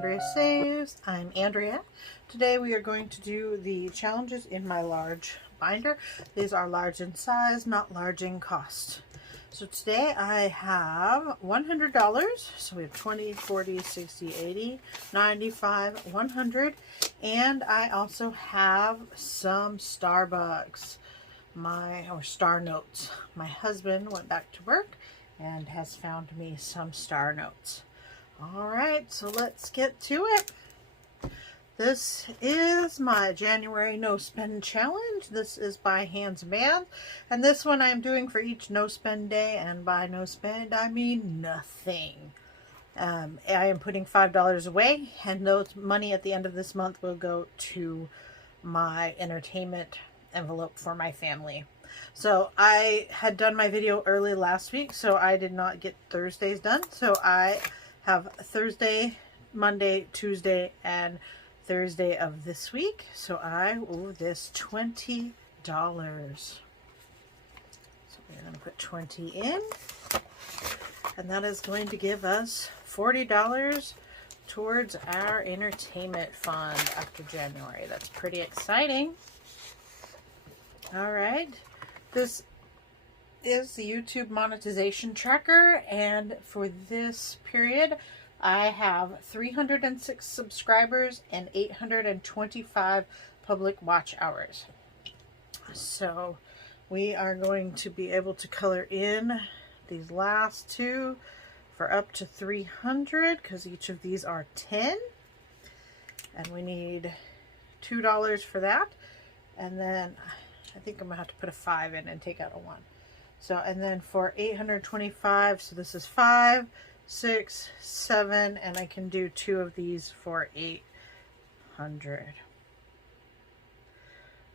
Andrea Saves. I'm Andrea. Today we are going to do the challenges in my large binder. These are large in size, not large in cost. So today I have $100. So we have 20, 40, 60, 80, 95, 100. And I also have some Starbucks, or Star Notes. My husband went back to work and has found me some Star Notes. All right, so let's get to it. This is my January no spend challenge. This is by Hands Band, and this one I'm doing for each no spend day, and by no spend I mean nothing. I am putting $5 away, and those money at the end of this month will go to my entertainment envelope for my family. So I had done my video early last week, so I did not get Thursdays done. So I have Thursday, Monday, Tuesday, and Thursday of this week. So I owe this $20. So we're going to put 20 in, and that is going to give us $40 towards our entertainment fund after January. That's pretty exciting. All right, this is the YouTube monetization tracker, and for this period I have 306 subscribers and 825 public watch hours. So we are going to be able to color in these last two for up to 300, because each of these are 10, and we need $2 for that. And then I think I'm gonna have to put a 5 in and take out a 1. So, and then for 825, so this is 5, 6, 7, and I can do 2 of these for 800.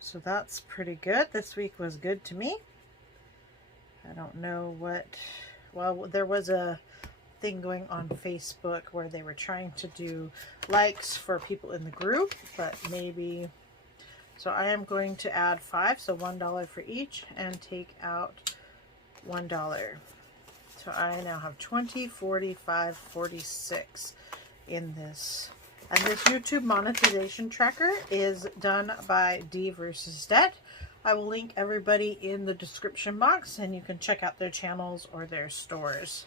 So that's pretty good. This week was good to me. I don't know what, well, there was a thing going on Facebook where they were trying to do likes for people in the group, but maybe, so I am going to add 5, so $1 for each, and take out $1. So I now have 20, 45, 46 in this. And this YouTube monetization tracker is done by D versus Debt. I will link everybody in the description box, and you can check out their channels or their stores.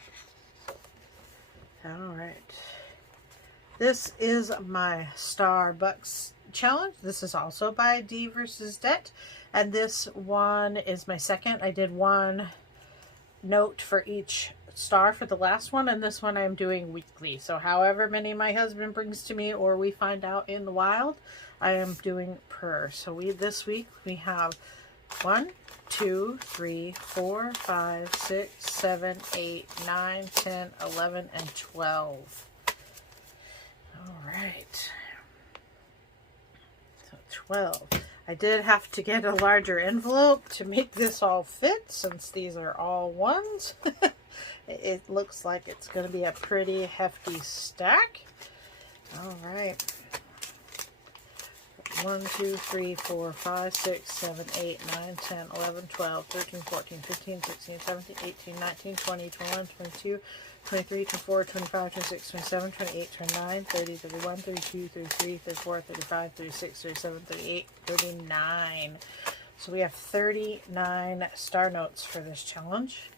All right. This is my Starbucks challenge. This is also by D versus Debt, and this one is my second. I did one note for each star for the last one, and this one I'm doing weekly. So however many my husband brings to me or we find out in the wild, I am doing per. So this week we have 1, 2, 3, 4, 5, 6, 7, 8, 9, 10, 11, and 12. All right. So 12. I did have to get a larger envelope to make this all fit, since these are all ones. It looks like it's going to be a pretty hefty stack. All right. 1, 2, 3, 4, 5, 6, 7, 8, 9, 10, 11, 12, 13, 14, 15, 16, 17, 18, 19, 20, 21, 22, 23, 24, 25, 26, 27, 28, 29, 30, 31, 32, 33, 34, 35, 36, 37, 38, 39. So we have 39 Star Notes for this challenge.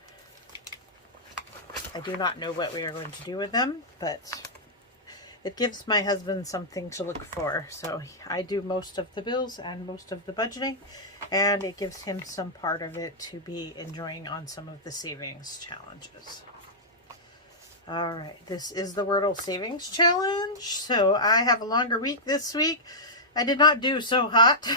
I do not know what we are going to do with them, but it gives my husband something to look for. So I do most of the bills and most of the budgeting, and it gives him some part of it to be enjoying on some of the savings challenges. All right, this is the Wordle Savings Challenge. So I have a longer week this week. I did not do so hot.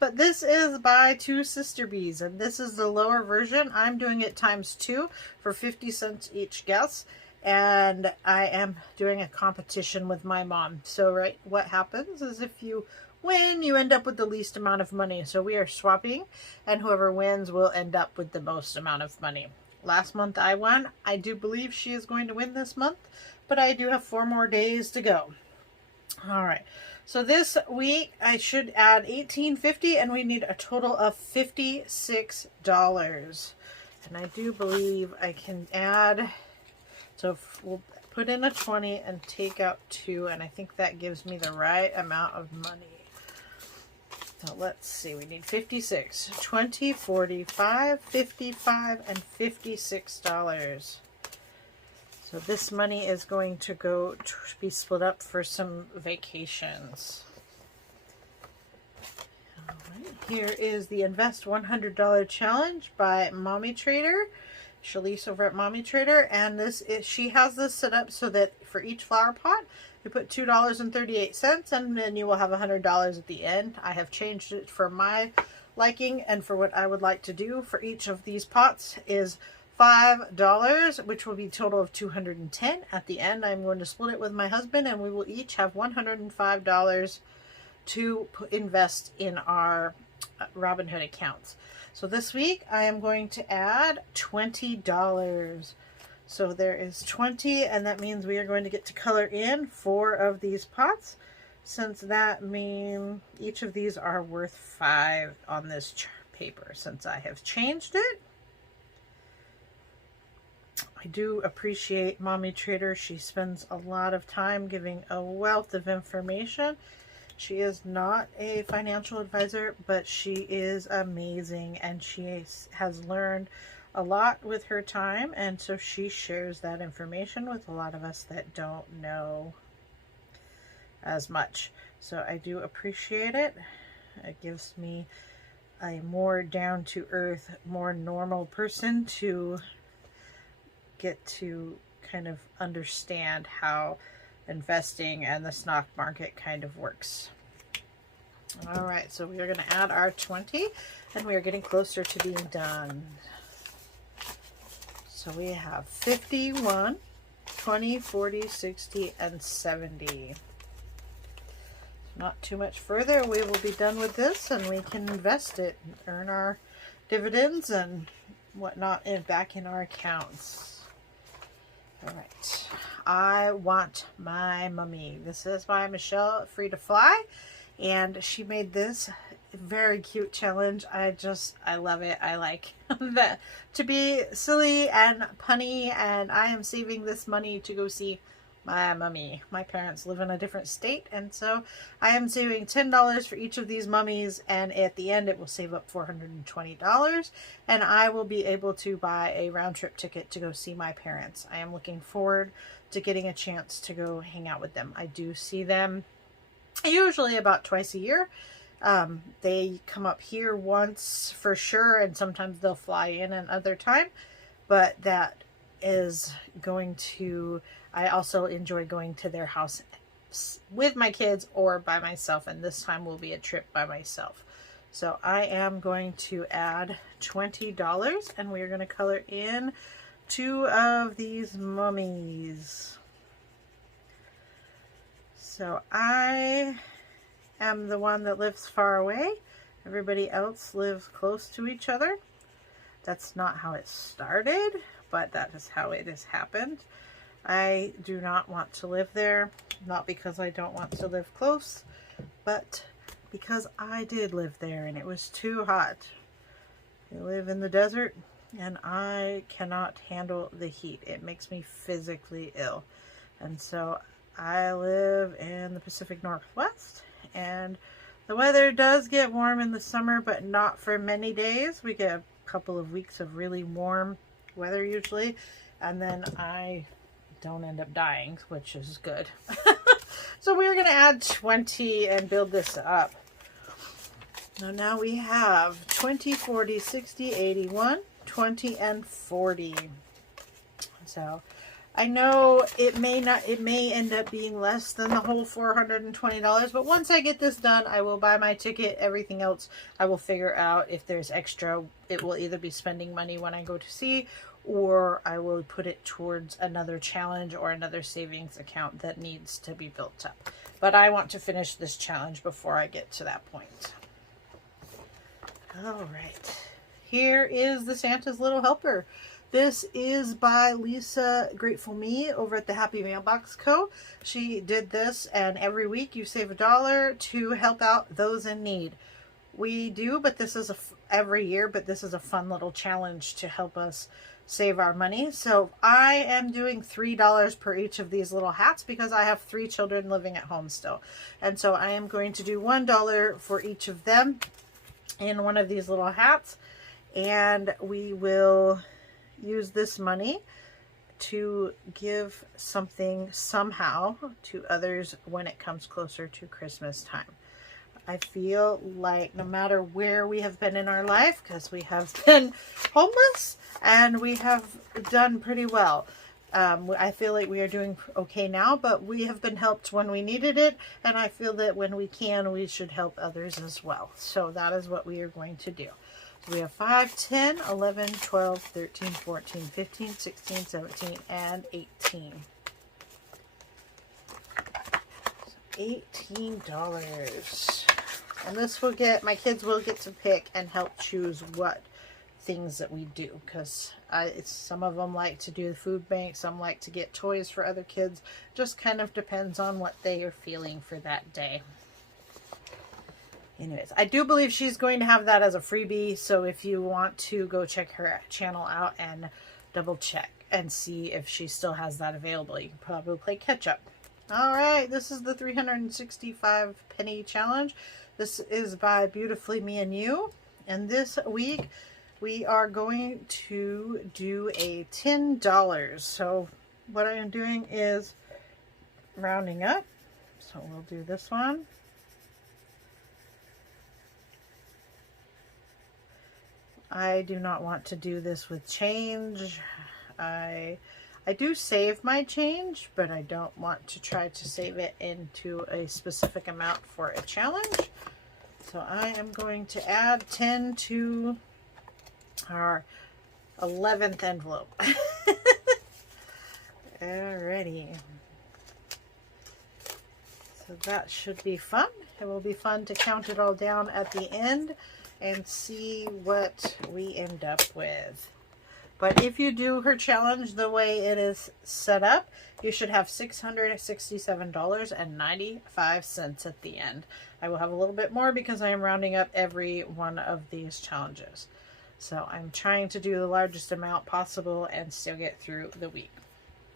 But this is by Two Sister Bees, and this is the lower version. I'm doing it ×2 for 50 cents each guess, and I am doing a competition with my mom. So what happens is if you win, you end up with the least amount of money. So we are swapping, and whoever wins will end up with the most amount of money. Last month I won. I do believe she is going to win this month, but I do have 4 more days to go. All right. So this week I should add $18.50, and we need a total of $56. And I do believe I can add, so we'll put in a 20 and take out 2, and I think that gives me the right amount of money. So let's see, we need 56, 20, 45, 55, and $56. So this money is going to go to be split up for some vacations. All right, here is the Invest $100 Challenge by Mommy Trader. Shalise over at Mommy Trader, and she has this set up so that for each flower pot you put $2.38 and then you will have $100 at the end. I have changed it for my liking, and for what I would like to do for each of these pots is $5, which will be a total of $210. At the end, I'm going to split it with my husband, and we will each have $105 to invest in our Robinhood accounts. So this week I am going to add $20. So there is 20, and that means we are going to get to color in 4 of these pots, since that means each of these are worth 5 on this paper. Since I have changed it, I do appreciate Mommy Trader. She spends a lot of time giving a wealth of information. She is not a financial advisor, but she is amazing, and she has learned a lot with her time, and so she shares that information with a lot of us that don't know as much. So I do appreciate it. It gives me a more down-to-earth, more normal person to get to kind of understand how investing and the stock market kind of works. All right, so we are going to add our 20, and we are getting closer to being done. So we have 51, 20, 40, 60, and 70. Not too much further. We will be done with this, and we can invest it and earn our dividends and whatnot back in our accounts. All right. I Want My Mummy. This is by Michelle Free2Fly, and she made this very cute challenge. I love it. I like that to be silly and punny, and I am saving this money to go see my mummy. My parents live in a different state, and so I am saving $10 for each of these mummies, and at the end it will save up $420, and I will be able to buy a round-trip ticket to go see my parents. I am looking forward to getting a chance to go hang out with them. I do see them usually about twice a year. They come up here once for sure, and sometimes they'll fly in another time, but that is going to, I also enjoy going to their house with my kids or by myself, and this time will be a trip by myself. So I am going to add $20, and we are going to color in 2 of these mummies. So I am the one that lives far away. Everybody else lives close to each other. That's not how it started, but that is how it has happened. I do not want to live there, not because I don't want to live close, but because I did live there and it was too hot. I live in the desert and I cannot handle the heat. It makes me physically ill. And so I live in the Pacific Northwest, and the weather does get warm in the summer, but not for many days. We get a couple of weeks of really warm weather usually, and then I don't end up dying, which is good. So we're going to add 20 and build this up. Now we have 20, 40, 60, 81, 20, and 40. So I know it may end up being less than the whole $420, but once I get this done, I will buy my ticket. Everything else I will figure out. If there's extra, it will either be spending money when I go to see, or I will put it towards another challenge or another savings account that needs to be built up. But I want to finish this challenge before I get to that point. All right, here is the Santa's Little Helper. This is by Lisa Grateful Me over at the Happy Mailbox Co. She did this, and every week you save $1 to help out those in need. We do, but this is every year, but this is a fun little challenge to help us save our money. So I am doing $3 per each of these little hats because I have 3 children living at home still. And so I am going to do $1 for each of them in one of these little hats. And we will use this money to give something somehow to others when it comes closer to Christmas time. I feel like no matter where we have been in our life, because we have been homeless and we have done pretty well. I feel like we are doing okay now, but we have been helped when we needed it. And I feel that when we can, we should help others as well. So that is what we are going to do. So we have 5, 10, 11, 12, 13, 14, 15, 16, 17, and 18. $18. And this will get, my kids will get to pick and help choose what things that we do, because some of them like to do the food bank, some like to get toys for other kids. Just kind of depends on what they are feeling for that day. Anyways, I do believe she's going to have that as a freebie, so if you want to go check her channel out and double check and see if she still has that available, you can probably play catch up. Alright, this is the 365 penny challenge. This is by Beautifully Me and You, and this week we are going to do a $10. So what I am doing is rounding up, so we'll do this one. I do not want to do this with change. I do save my change, but I don't want to try to save it into a specific amount for a challenge. So I am going to add 10 to our 11th envelope. Alrighty. So that should be fun. It will be fun to count it all down at the end and see what we end up with. But if you do her challenge the way it is set up, you should have $667.95 at the end. I will have a little bit more because I am rounding up every one of these challenges. So I'm trying to do the largest amount possible and still get through the week.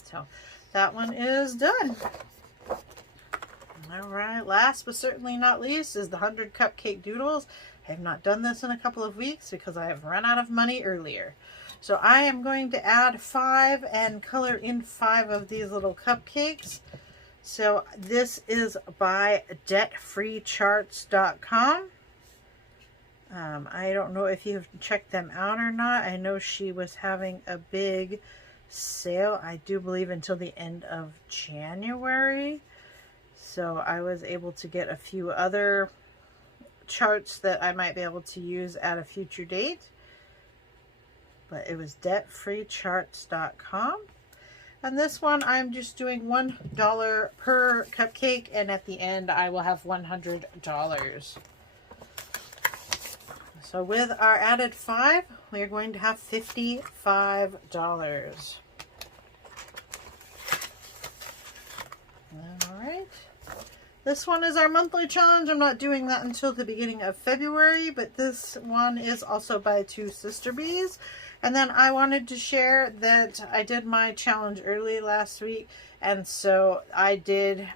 So that one is done. All right, last but certainly not least is the 100 Cupcake Doodles. I have not done this in a couple of weeks because I have run out of money earlier. So I am going to add 5 and color in 5 of these little cupcakes. So this is by debtfreecharts.com. I don't know if you've checked them out or not. I know she was having a big sale, I do believe until the end of January. So I was able to get a few other charts that I might be able to use at a future date. But it was debtfreecharts.com. And this one I'm just doing $1 per cupcake, and at the end I will have $100. So with our added 5, we are going to have $55. Alright. This one is our monthly challenge. I'm not doing that until the beginning of February, but this one is also by Two Sister Bees. And then I wanted to share that I did my challenge early last week, and so I did,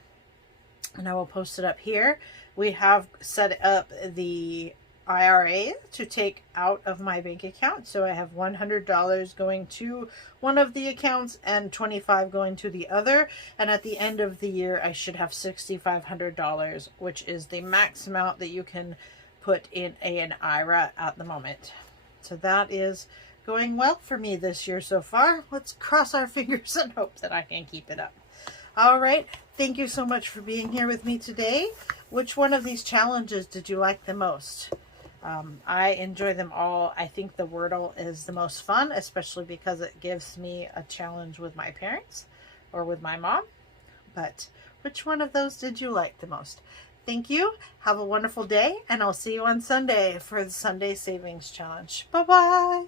and I will post it up here. We have set up the IRA to take out of my bank account. So I have $100 going to one of the accounts and $25 going to the other. And at the end of the year, I should have $6,500, which is the max amount that you can put in an IRA at the moment. So that is going well for me this year so far. Let's cross our fingers and hope that I can keep it up. All right. Thank you so much for being here with me today. Which one of these challenges did you like the most? I enjoy them all. I think the Wordle is the most fun, especially because it gives me a challenge with my parents or with my mom. But which one of those did you like the most? Thank you. Have a wonderful day, and I'll see you on Sunday for the Sunday Savings Challenge. Bye-bye.